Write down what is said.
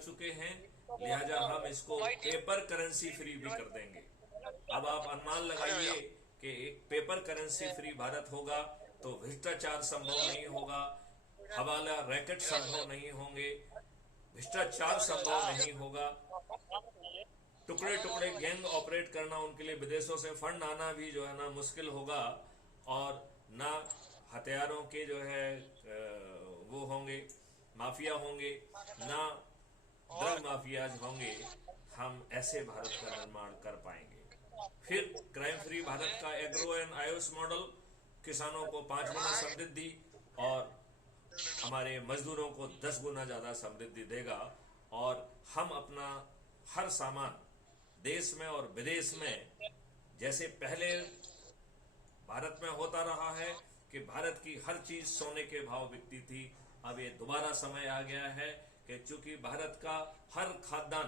चुके हैं, लिहाजा हम इसको पेपर करेंसी फ्री भी कर देंगे। अब आप अनुमान लगाइए कि एक पेपर करेंसी फ्री भारत होगा तो भ्रष्टाचार संभव नहीं होगा, हवाला रैकेट संभव नहीं होंगे, भ्रष्टाचार संभव नहीं होगा, टुकड़े टुकड़े गैंग ऑपरेट करना, उनके लिए विदेशों से फंड आना भी जो है ना मुश्किल होगा, और ना हथियारों के जो है वो होंगे, माफिया होंगे, ना ड्रग माफियाज होंगे। हम ऐसे भारत का निर्माण कर पाएंगे। फिर क्राइम फ्री भारत का एग्रो एंड आयुष मॉडल किसानों को 5 गुना समृद्धि और हमारे मजदूरों को 10 गुना ज्यादा समृद्धि देगा, और हम अपना हर सामान देश में और विदेश में, जैसे पहले भारत में होता रहा है कि भारत की हर चीज सोने के भाव बिकती थी, अब ये दोबारा समय आ गया है कि चूंकि भारत का हर खाद्यान्न